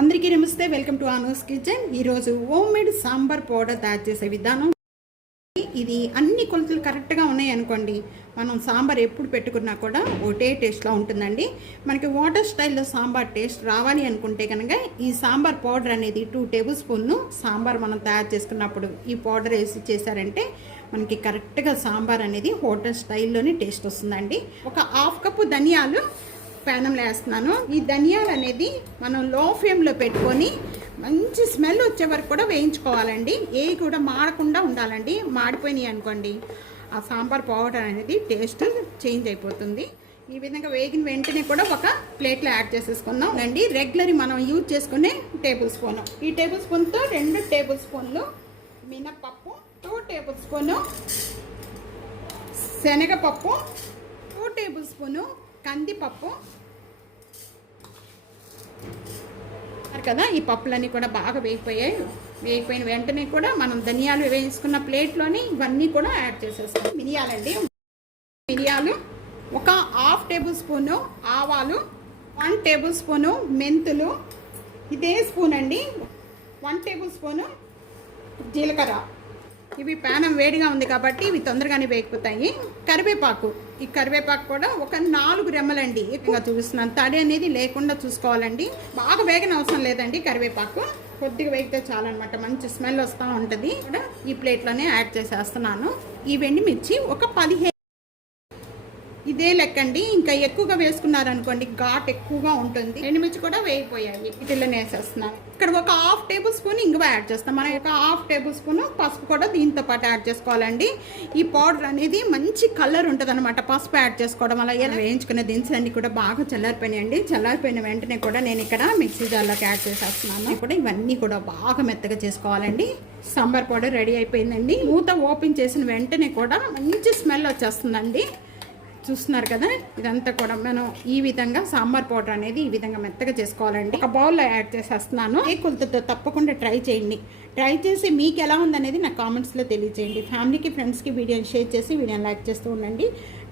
అందరికీ నమస్తే, welcome to Anu's kitchen. ఈరోజు హోమ్ మేడ్ సాంబార్ పౌడర్ తయారు చేసే విధానం. ఇది అన్ని కొలతలు కరెక్ట్గా ఉన్నాయి అనుకోండి, మనం సాంబార్ ఎప్పుడు పెట్టుకున్నా కూడా ఒకటే టేస్ట్లో ఉంటుందండి. మనకి వాటర్ స్టైల్లో సాంబార్ టేస్ట్ రావాలి అనుకుంటే కనుక ఈ సాంబార్ పౌడర్ అనేది 2 టేబుల్ స్పూన్ను సాంబార్ మనం తయారు చేసుకున్నప్పుడు ఈ పౌడర్ వేసి చేశారంటే మనకి కరెక్ట్గా సాంబార్ అనేది హోటల్ స్టైల్లోనే టేస్ట్ వస్తుందండి. ఒక 1/2 కప్పు ధనియాలు ప్యానంలో వేస్తున్నాను. ఈ ధనియాలు అనేది మనం లో ఫ్లేమ్లో పెట్టుకొని మంచి స్మెల్ వచ్చే వరకు కూడా వేయించుకోవాలండి. ఏవి కూడా మాడకుండా ఉండాలండి. మాడిపోయినాయి అనుకోండి ఆ సాంబార్ పౌడర్ అనేది టేస్ట్ చేంజ్ అయిపోతుంది. ఈ విధంగా వేగిన వెంటనే కూడా ఒక ప్లేట్లో యాడ్ చేసేసుకుందాం అండి. రెగ్యులర్ మనం యూజ్ చేసుకునే టేబుల్ స్పూన్, ఈ టేబుల్ స్పూన్తో 2 టేబుల్ స్పూన్లు మినప్పప్పు, 2 టేబుల్ స్పూను శనగపప్పు, 2 టేబుల్ స్పూను కందిపప్పు కదా. ఈ పప్పులన్నీ కూడా బాగా వేగిపోయిన వెంటనే కూడా మనం ధనియాలు వేసుకున్న ప్లేట్లోని ఇవన్నీ కూడా యాడ్ చేసేస్తాం. మిరియాలండి, మిరియాలు, ఒక 1/2 టేబుల్ స్పూను ఆవాలు, 1 టేబుల్ స్పూను మెంతులు, ఇదే స్పూన్ అండి 1 టేబుల్ స్పూను జీలకర్ర. ఇవి ప్యానం వేడిగా ఉంది కాబట్టి ఇవి తొందరగానే వేగిపోతాయి. కరివేపాకు, ఈ కరివేపాకు కూడా ఒక 4 రెమ్మలండి. ఎక్కువగా చూపిస్తున్నాను, తడి అనేది లేకుండా చూసుకోవాలండి. బాగా వేగన అవసరం లేదండి. కరివేపాకు కొద్దిగా వేగితే చాలన్నమాట, మంచి స్మెల్ వస్తూ ఉంటుంది. కూడా ఈ ప్లేట్లోనే యాడ్ చేసేస్తున్నాను. ఈ ఎండుమిర్చి ఒక 15, ఇదే లెక్కండి. ఇంకా ఎక్కువగా వేసుకున్నారనుకోండి ఘాట్ ఎక్కువగా ఉంటుంది. ఎండుమిర్చి కూడా వేగిపోయాయి, వీటిల్లోనే వేసేస్తున్నాను. ఇక్కడ ఒక 1/2 టేబుల్ స్పూన్ ఇంగువ యాడ్ చేస్తాం. మనం ఒక 1/2 టేబుల్ స్పూన్ పసుపు కూడా దీంతో పాటు యాడ్ చేసుకోవాలండి. ఈ పౌడర్ అనేది మంచి కలర్ ఉంటుంది అనమాట పసుపు యాడ్ చేసుకోవడం వల్ల. ఇలా వేయించుకునే దినుసులన్నీ కూడా బాగా చల్లారిపోయినాయండి. చల్లారిపోయిన వెంటనే కూడా నేను ఇక్కడ మిక్సీ జార్లోకి యాడ్ చేసేస్తున్నాను. ఇప్పుడు ఇవన్నీ కూడా బాగా మెత్తగా చేసుకోవాలండి. సాంబార్ పౌడర్ రెడీ అయిపోయిందండి. మూత ఓపెన్ చేసిన వెంటనే కూడా మంచి స్మెల్ వచ్చేస్తుందండి. చూస్తున్నారు కదా, ఇదంతా కూడా మనం ఈ విధంగా సాంబార్ పౌడర్ అనేది ఈ విధంగా మెత్తగా చేసుకోవాలండి. ఒక బౌల్లో యాడ్ చేసేస్తున్నాను. ఏ కొలతతో తప్పకుండా ట్రై చేయండి. ట్రై చేసి మీకు ఎలా ఉందనేది నాకు కామెంట్స్లో తెలియజేయండి. ఫ్యామిలీకి, ఫ్రెండ్స్కి వీడియోని షేర్ చేసి వీడియోని లైక్ చేస్తూ ఉండండి.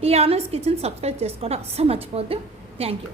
ఈ అనూస్ కిచెన్ సబ్స్క్రైబ్ చేసుకోవడం అస్సలు మర్చిపోద్దు. Thank you.